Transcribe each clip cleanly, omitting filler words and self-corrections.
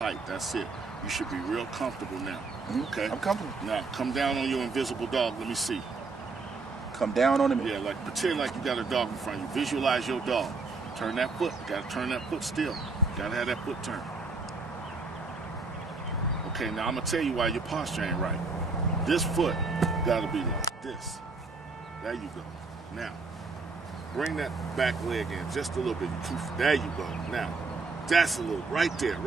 Height, that's it. You should be real comfortable now. Okay? I'm comfortable. Now, come down on your invisible dog. Let me see. Come down on him? Yeah, like pretend like you got a dog in front of you. Visualize your dog. Turn that foot. You gotta turn that foot still. You gotta have that foot turned. Okay, now I'm gonna tell you why your posture ain't right. This foot gotta be like this. There you go. Now, bring that back leg in just a little bit. There you go. Now, that's a little, right there.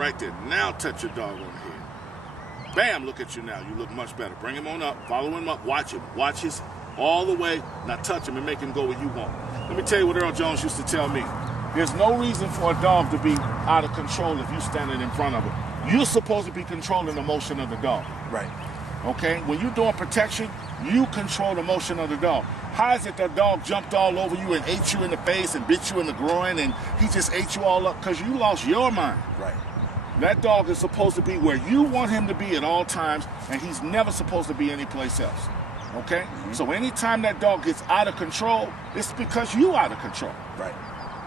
Now touch your dog on the head. Bam, look at you now. You look much better. Bring him on up, follow him up, watch him. Watch his all the way. Now touch him and make him go where you want. Let me tell you what Earl Jones used to tell me. There's no reason for a dog to be out of control if you're standing in front of him. You're supposed to be controlling the motion of the dog. Right. Okay? When you're doing protection, you control the motion of the dog. How is it the dog jumped all over you and ate you in the face and bit you in the groin and he just ate you all up because you lost your mind? Right. That dog is supposed to be where you want him to be at all times, and he's never supposed to be anyplace else. Okay? Mm-hmm. So anytime that dog gets out of control, it's because you out of control. Right.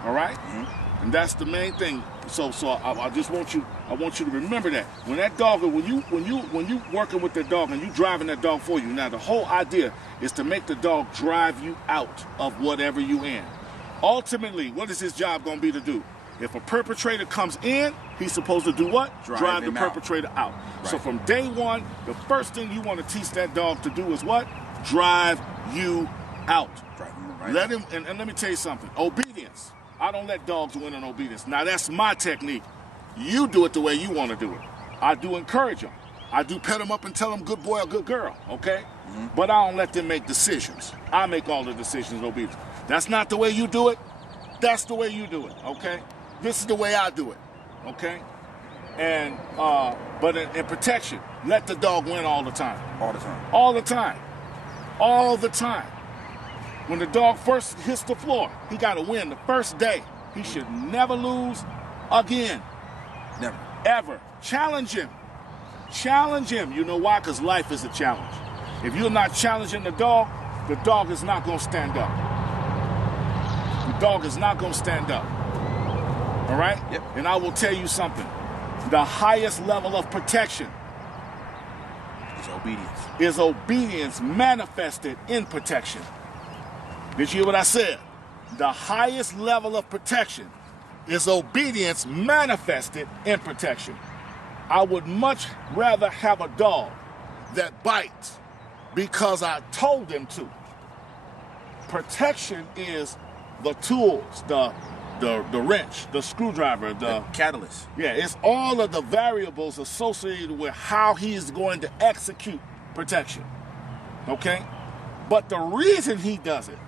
All right? Mm-hmm. And that's the main thing. So I just want you to remember that. When that dog, when you working with that dog and you driving that dog for you, now the whole idea is to make the dog drive you out of whatever you in. Ultimately, what is his job going to be to do? If a perpetrator comes in, he's supposed to do what? Drive the perpetrator out. Right. So from day one, the first thing you want to teach that dog to do is what? Drive you out. Right. Let him, and let me tell you something. Obedience. I don't let dogs win on obedience. Now, that's my technique. You do it the way you want to do it. I do encourage them. I do pet them up and tell them good boy or good girl, okay? Mm-hmm. But I don't let them make decisions. I make all the decisions in obedience. That's not the way you do it. That's the way you do it, okay? This is the way I do it, okay? And, but in protection, let the dog win all the time. All the time. All the time. All the time. When the dog first hits the floor, he got to win the first day. He should never lose again. Never. Ever. Challenge him. Challenge him. You know why? Because life is a challenge. If you're not challenging the dog is not going to stand up. The dog is not going to stand up. All right? Yep. And I will tell you something. The highest level of protection is obedience manifested in protection. Did you hear what I said? The highest level of protection is obedience manifested in protection. I would much rather have a dog that bites because I told him to. Protection is the tools, the wrench, the screwdriver, the catalyst. Yeah, it's all of the variables associated with how he is going to execute protection. Okay? But the reason he does it,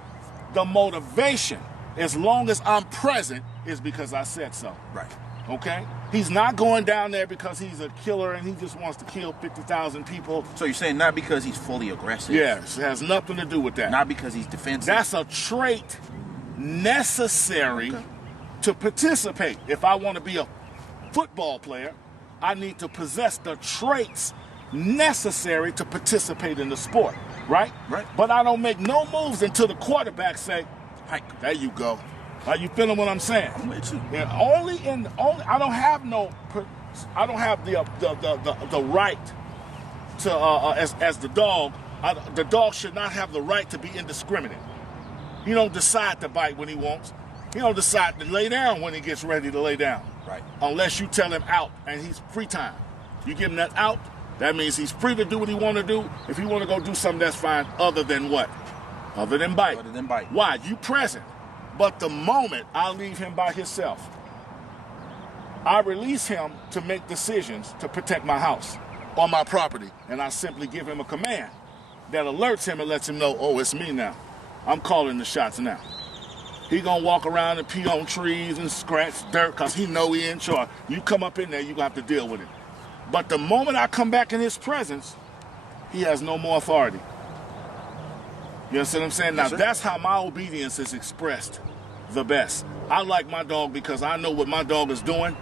the motivation, as long as I'm present, is because I said so. Right. Okay? He's not going down there because he's a killer and he just wants to kill 50,000 people. So you're saying not because he's fully aggressive? Yes, it has nothing to do with that. Not because he's defensive? That's a trait necessary to participate. If I want to be a football player, I need to possess the traits necessary to participate in the sport. Right? Right. But I don't make no moves until the quarterback say, "Hike, there you go." Are you feeling what I'm saying? I'm with you. And I don't have the right to as the dog. The dog should not have the right to be indiscriminate. He don't decide to bite when he wants. He don't decide to lay down when he gets ready to lay down. Right. Unless you tell him out and he's free time. You give him that out, that means he's free to do what he want to do. If he want to go do something, that's fine. Other than what? Other than bite. Other than bite. Why? You present. But the moment I leave him by himself, I release him to make decisions to protect my house or my property. And I simply give him a command that alerts him and lets him know, oh, it's me now. I'm calling the shots now. He gonna walk around and pee on trees and scratch dirt because he know he in charge. You come up in there, you gonna have to deal with it. But the moment I come back in his presence, he has no more authority. You understand what I'm saying? Now, that's how my obedience is expressed the best. I like my dog because I know what my dog is doing.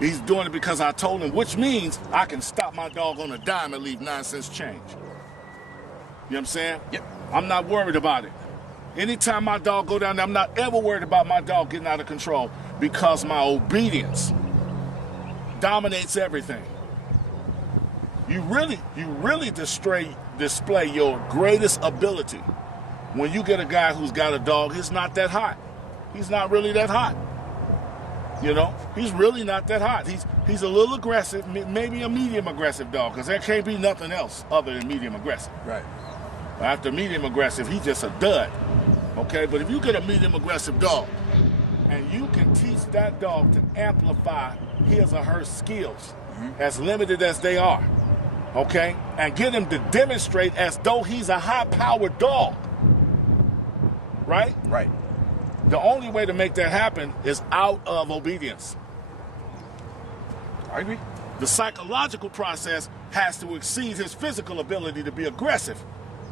He's doing it because I told him, which means I can stop my dog on a dime and leave 9 cents change. You know what I'm saying? Yep. I'm not worried about it. Anytime my dog go down there, I'm not ever worried about my dog getting out of control because my obedience dominates everything. You really display your greatest ability when you get a guy who's got a dog. He's not that hot. He's not really that hot. You know, he's really not that hot. He's a little aggressive, maybe a medium aggressive dog, because there can't be nothing else other than medium aggressive. Right. After medium aggressive, he's just a dud. Okay, but if you get a medium aggressive dog and you can teach that dog to amplify his or her skills, as limited as they are, okay, and get him to demonstrate as though he's a high-powered dog, right? Right. The only way to make that happen is out of obedience. I agree. The psychological process has to exceed his physical ability to be aggressive,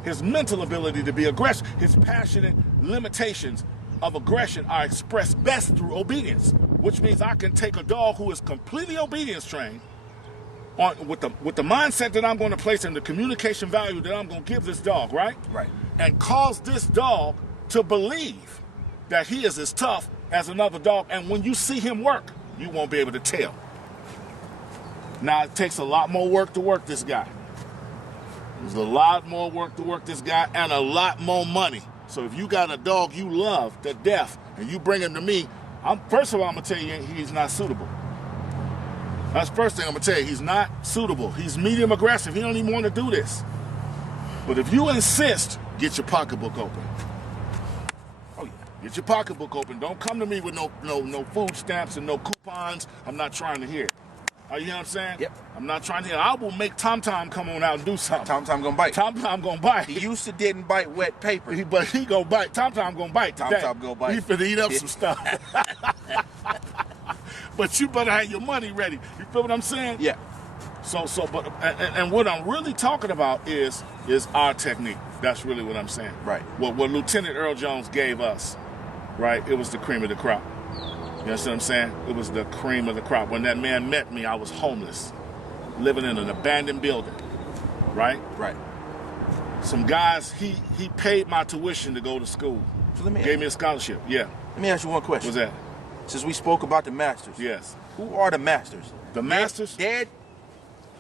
his mental ability to be aggressive. His passionate limitations of aggression are expressed best through obedience, which means I can take a dog who is completely obedience trained with the mindset that I'm going to place in the communication value that I'm going to give this dog, right? Right. And cause this dog to believe that he is as tough as another dog. And when you see him work, you won't be able to tell. Now, it takes a lot more work to work this guy. There's a lot more work to work this guy and a lot more money. So if you got a dog you love to death and you bring him to me, first of all, I'm going to tell you he's not suitable. That's the first thing I'm going to tell you. He's not suitable. He's medium aggressive. He don't even want to do this. But if you insist, get your pocketbook open. Oh, yeah. Get your pocketbook open. Don't come to me with no food stamps and no coupons. I'm not trying to hear it. You know what I'm saying? Yep. I'm not trying to hear it. I will make Tom come on out and do something. Tom gonna bite. Tom gonna bite. He used to didn't bite wet paper. But he gonna bite. Tom gonna bite today. Tom gonna bite. He finna eat up some stuff. But you better have your money ready. You feel what I'm saying? Yeah. But what I'm really talking about is our technique. That's really what I'm saying. Right. What Lieutenant Earl Jones gave us, right? It was the cream of the crop. You understand what I'm saying? It was the cream of the crop. When that man met me, I was homeless, living in an abandoned building, right? Right. Some guys, he paid my tuition to go to school. So gave me a scholarship. Yeah. Let me ask you one question. What's that? Since we spoke about the masters. Yes. Who are the masters? The masters? Dead,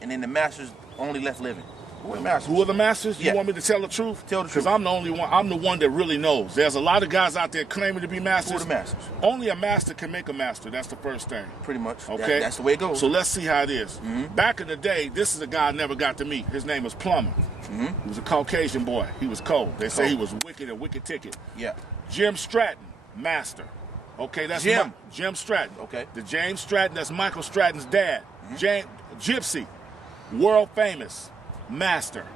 and then the masters only left living. Who are the masters? Who are the masters? Yeah. You want me to tell the truth? Tell the truth. Because I'm the only one. I'm the one that really knows. There's a lot of guys out there claiming to be masters. Who are the masters? Only a master can make a master. That's the first thing. Pretty much. Okay. That's the way it goes. So let's see how it is. Back in the day, this is a guy I never got to meet. His name was Plumber. He was a Caucasian boy. He was cold. They say he was wicked, a wicked ticket. Yeah. Jim Stratton, master. Okay, that's Jim Stratton. Okay. The James Stratton, that's Michael Stratton's dad. Gypsy, world famous, master.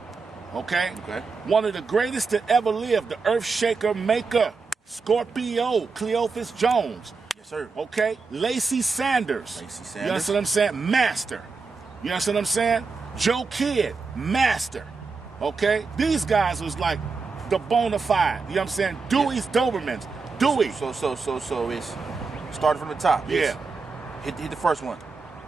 Okay? Okay. One of the greatest to ever live, the earth shaker maker, Scorpio, Cleophas Jones. Yes, sir. Okay? Lacey Sanders. Lacey Sanders. You understand what I'm saying? Master. You understand what I'm saying? Joe Kidd, master. Okay? These guys was like the bona fide. You know what I'm saying? Dewey's Dobermans. Dewey. So it's started from the top. Yeah. Hit the first one.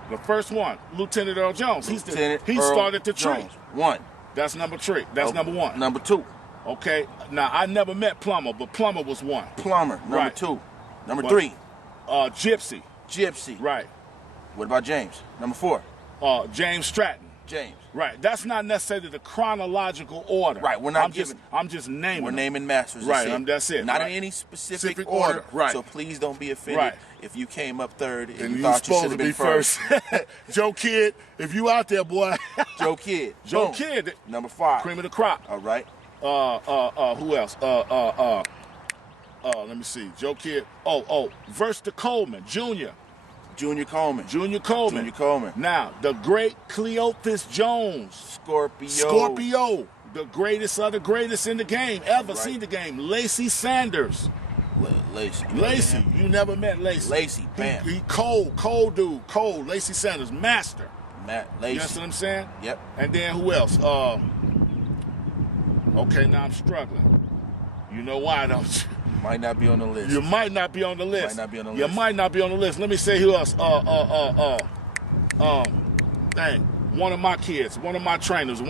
The first one, Lieutenant Earl Jones. He Earl started the tree. Jones. One. That's number three. That's number one. Number two. Okay. Now I never met Plumber, but Plumber was one. Plumber. Number Right. two. Number three. Gypsy. Gypsy. Right. What about James? Number four. James Stratton. James. Right. That's not necessarily the chronological order. Right. We're not giving. I'm just naming. We're them. naming masters. Right. That's it. That's it. Not right. in any specific order. Right. So please don't be offended Right. if you came up third and And you you thought you should supposed have to been be first. Joe Kidd, if you out there, boy. Joe Kidd. Joe Boom. Kidd. Number five. Cream of the crop. All right. Who else? Let me see. Joe Kidd. Verster Coleman, Jr. Junior Coleman. Junior Coleman. Now, the great Cleophas Jones. Scorpio. The greatest of the greatest in the game. Ever seen the game. Lacey Sanders. Lacey. You never met Lacey. Lacey. Bam. He cold dude. Cold. Lacey Sanders. Master. Lacey. You understand what I'm saying? Yep. And then who else? Okay, now I'm struggling. You know why, don't you? Might not be on the list. You might not be on the list. Might not be on the You list. might not be on the list. Let me say who else. One of my kids, one of my trainers.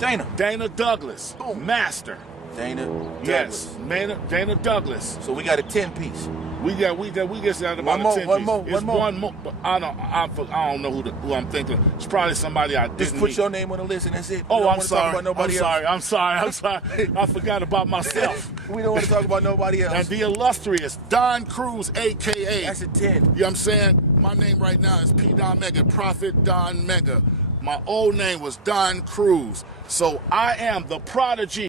Dana Douglas. Boom. Master. Dana Douglas. Yes. Dana Douglas. So we got a 10-piece. We get out about one more. It's one more. But I don't know who I'm thinking. It's probably somebody I didn't Just put meet. your name on the list and that's it. Oh, I'm sorry. I'm sorry. I forgot about myself. We don't want to talk about nobody else. And the illustrious Don Cruz, a.k.a. That's a 10. You know what I'm saying? My name right now is Pdon Mega, Prophet Don Mega. My old name was Don Cruz. So I am the prodigy